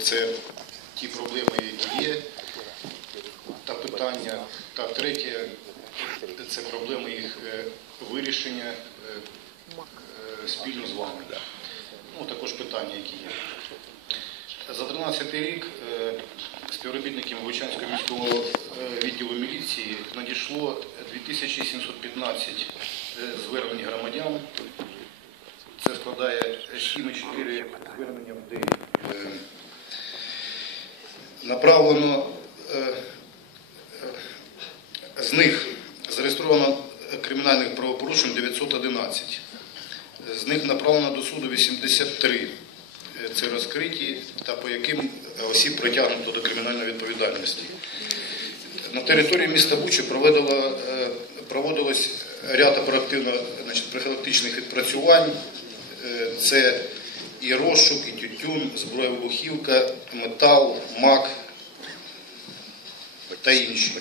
це ті проблеми, які є, та питання. Та третє це проблеми їх е, вирішення е, е, спільно з вами. Ну, також питання, які є. За 13 рік співробітниками Бучанського міського відділу міліції надійшло 2715 е, звернень громадян. Це складає 7,4 звернення в день. Направлено е, е, з них зареєстровано кримінальних правопорушень 911. З них направлено до суду 83. Е, Це розкриті та по яким осіб притягнуто до кримінальної відповідальності. На території міста Бучі проводило, проводилось ряд оперативно значить, профілактичних відпрацювань. Це і розшук, і тютюн, зброя вибухівка, метал, мак та інші.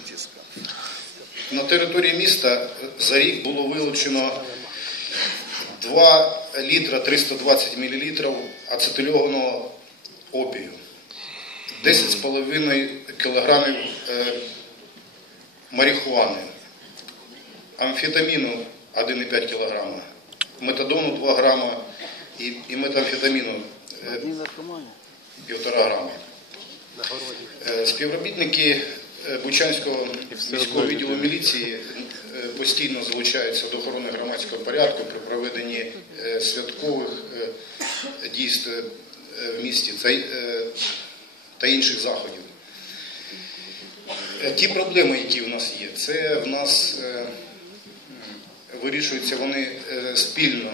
На території міста за рік було вилучено 2 літра 320 мл ацетильованого опію, 10,5 кг марихуани, амфетаміну 1,5 кг, метадону 2 грама і, і метамфетаміну е. 1,5 грама. Е, Співробітники е, Бучанського міського відділу міліції постійно залучаються до охорони громадського порядку при проведенні святкових дійств в місті та та інших заходів. Ті проблеми, які в нас є, це в нас вирішуються вони спільно.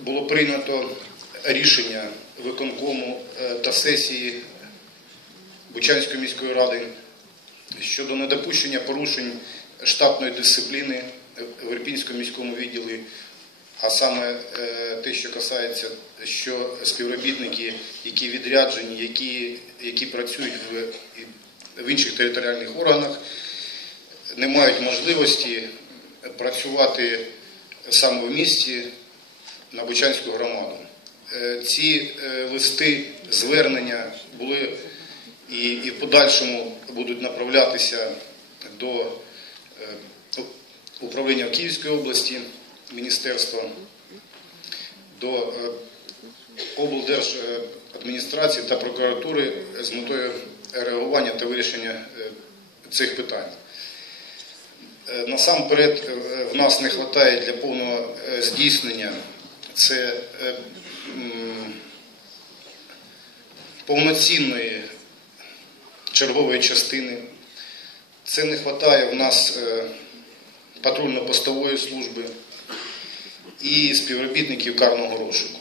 Було прийнято рішення виконкому е, та сесії Бучанської міської ради щодо недопущення порушень штатної дисципліни в Ірпінському міському відділі, а саме е, те, що касається, що співробітники, які відряджені, які, які працюють в, в інших територіальних органах, не мають можливості працювати саме в місті на Бучанську громаду. Е, Ці е, листи звернення були і, і в подальшому будуть направлятися до е, управління Київської області, міністерства, до облдержадміністрації та прокуратури з метою реагування та вирішення цих питань. Насамперед в нас не вистачає для повного здійснення це е, повноцінної чергової частини. Це не вистачає в нас е, патрульно-постової служби і співробітників карного розшуку.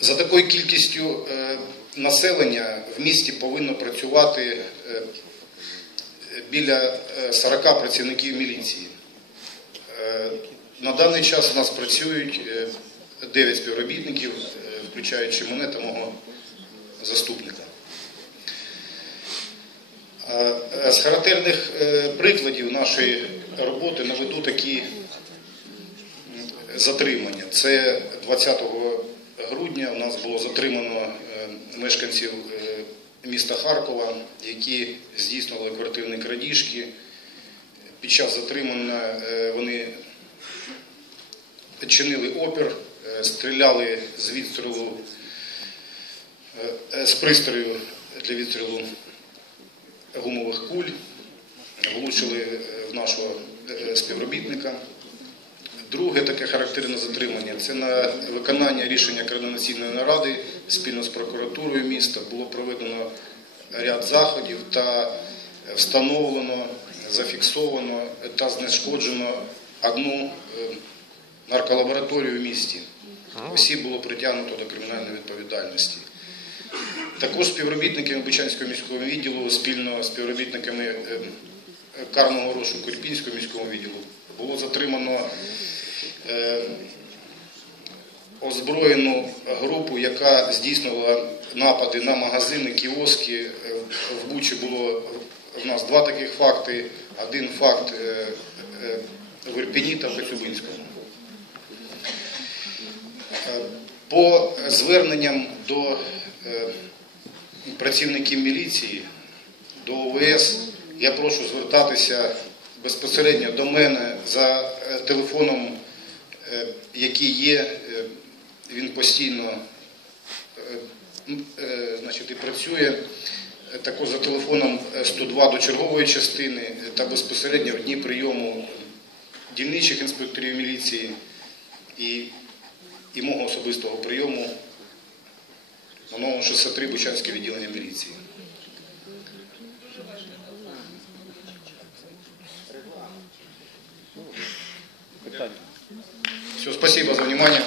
За такою кількістю е, населення в місті повинно працювати біля е, 40 працівників міліції. Е, На даний час у нас працюють 9 співробітників, е, включаючи мене та мого заступника. Е, е, З характерних е, прикладів нашої роботи наведу такі затримання. Це 20 грудня у нас було затримано е, мешканців е, міста Харкова, які здійснювали квартирні крадіжки. Під час затримання е, вони чинили опір, е, стріляли з відстрілу е, з пристрою для відстрілу гумових куль, влучили е, в нашого е, співробітника. Друге таке характерне затримання це на виконання рішення координаційної наради спільно з прокуратурою міста було проведено ряд заходів та встановлено, зафіксовано та знешкоджено одну е, нарколабораторію в місті. Осіб було притягнуто до кримінальної відповідальності. Також співробітниками Бучанського міського відділу спільно з співробітниками е, е, карного розшуку Ірпінського міського відділу було затримано е, озброєну групу, яка здійснювала напади на магазини, кіоски. Е, В Бучі було в нас два таких факти. Один факт е, е, в Ірпіні та в Коцюбинському. По зверненням до е, працівників міліції, до ОВС, я прошу звертатися безпосередньо до мене за е, телефоном, е, який є, е, він постійно е, е, значить, і працює. Е, Також за телефоном е, 102 до чергової частини е, та безпосередньо в дні прийому дільничих інспекторів міліції і, і мого особистого прийому на новому 63 Бучанське відділення міліції. Все, спасибо за внимание.